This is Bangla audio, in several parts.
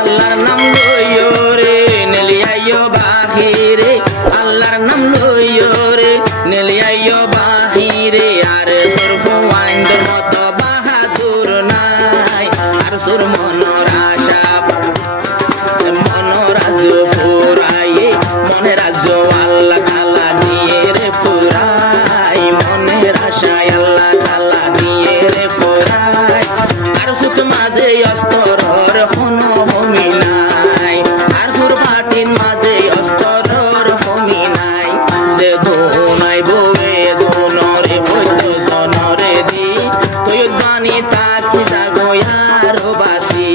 আল্লাহর নাম লইও রে নেলিয়াইও বাহিরে আল্লাহর নাম লইও রে নেলিয়াইও বাহিরে আর সুরফ ওয়াইন্দের মতো বাহাদুর নাই আর সুর মনোর আশা মনোরাজ্য ফুরাইয়ে মনে রাজ্য আল্লাহ তাআলা দিয়ে রে ফুরাই মনের আশায় আল্লাহ তাআলা দিয়ে রে ফুরাই আর সুত মাঝে অস্তরর হনো হমি নাই আর সুর পাটিন মাঝে অস্তরর হমি নাই যে দোনাই বয়ে দোনরে বৈদ্য জনরে দি তুই বাণী তাকি জাগয়ার বাসি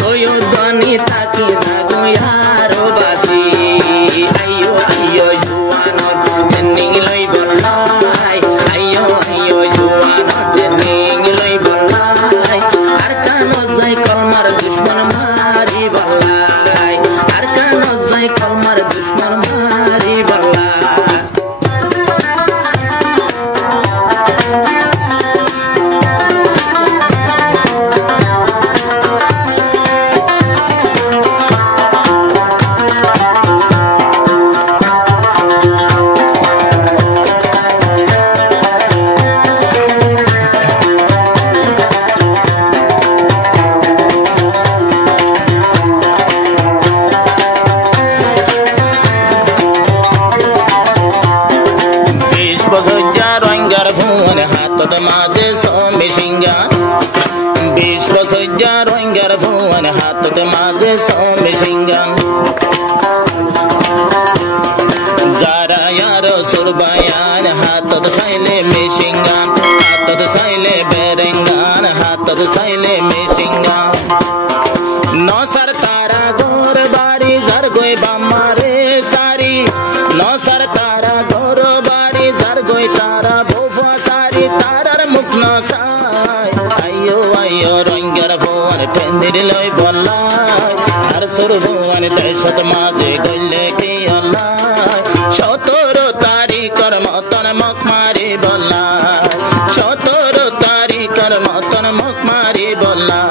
তুই ধ্বনি তাকি জাগয়ার বাসি আইয়ো আইয়ো জুয়ানত তেনিং লই বলাই আইয়ো আইয়ো জুয়ানত তেনিং লই বলাই আর কানো যাই কলমার দুশমন মারি বলাই আর কানো যাই কলমার দুশমন মারি বলাই মাঝে সমিসিঙ্গা 20 বছর যা রোহিঙ্গার ভুয়ান হাততে মাঝে সমিসিঙ্গা যারা ইয়ার সুরবায়ান হাতত সাইলে মিসিঙ্গা হাতত সাইলে বেরেঙ্গান হাতত সাইলে মিসিঙ্গা নসার তারা গোর বাড়ি যার গই বামারে সারি নসার তারা গোর বাড়ি যার গই তারা ভুয়া সারি তারার মুখ নসাই আইয়ো আইয়ো রোহিঙ্গার ভুয়ান ঠেন্দির লই বলাই আর সুর ভুয়ান দেশত মাঝে গইলে কি আল্লাহ 17 তারিখর মতন মুখ মারি বলাই 17 তারিখর মতন মুখ মারি বলাই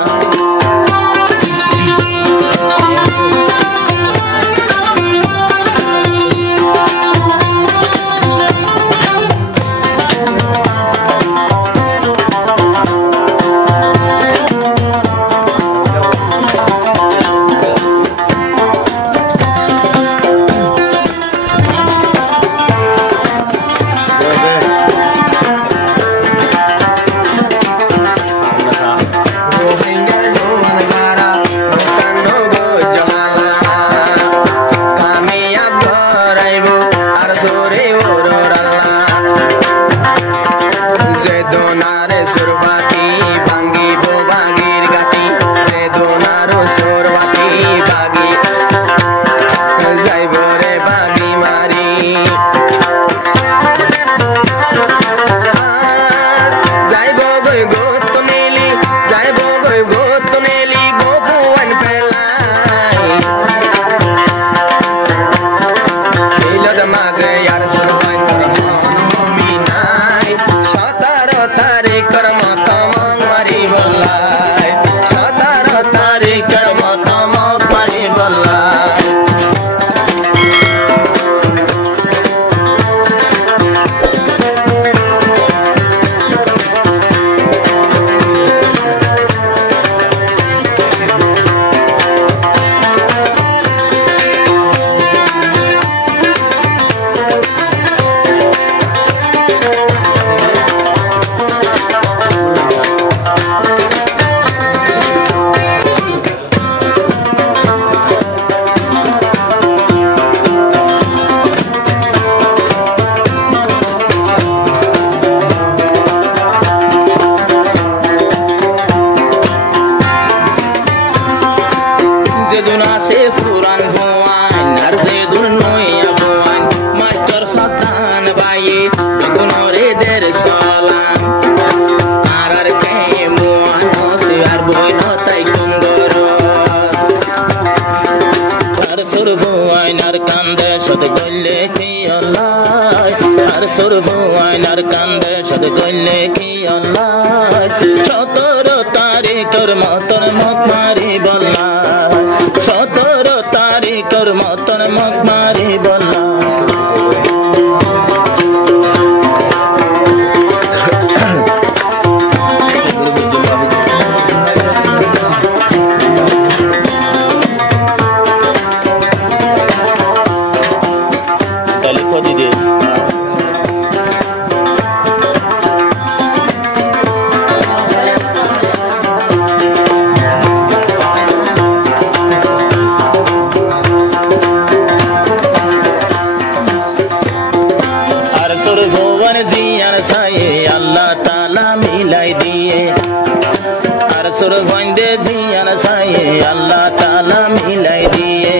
আর সুরভু আয়নার কান্দে শুধু কইলে কি অন্যায় 17 তারিখের মতন মুখ মারি বললা 17 তারিখের মতন মুখ মারি বললা আল্লাহ তাআলা মিলাই দিয়ে আর সুর ভন্দে জিয়ান সায়ে আল্লাহ তাআলা মিলাই দিয়ে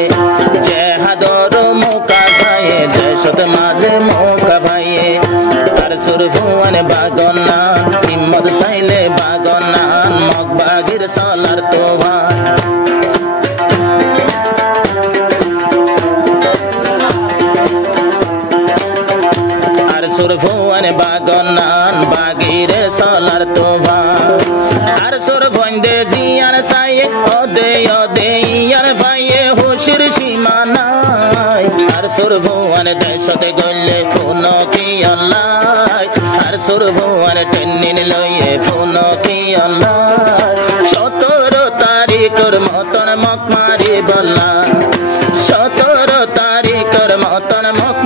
যে হাদর মোকা সায়ে দেশত মাঝে মোকা ভাইয়ে আর সুর ভুয়ান বাগনা হিম্মত সাইলে বাগনা মগ বাগির সালার তোবা সুর ভুয়ান বাগনান বাগিরে সলার তোবা আর সুর ভন্দে জিয়ান সায়ে ওদে ওদে ইয়ার ভাইয়ে হুশির সীমানাই আর সুর ভুয়ান দেশতে গলে ফোন কি আল্লাহ আর সুর ভুয়ান টেন্নিন লইয়ে ফোন কি আল্লাহ 17 তারিখের মতন মুখ মারি বললা 17 তারিখের মতন মুখ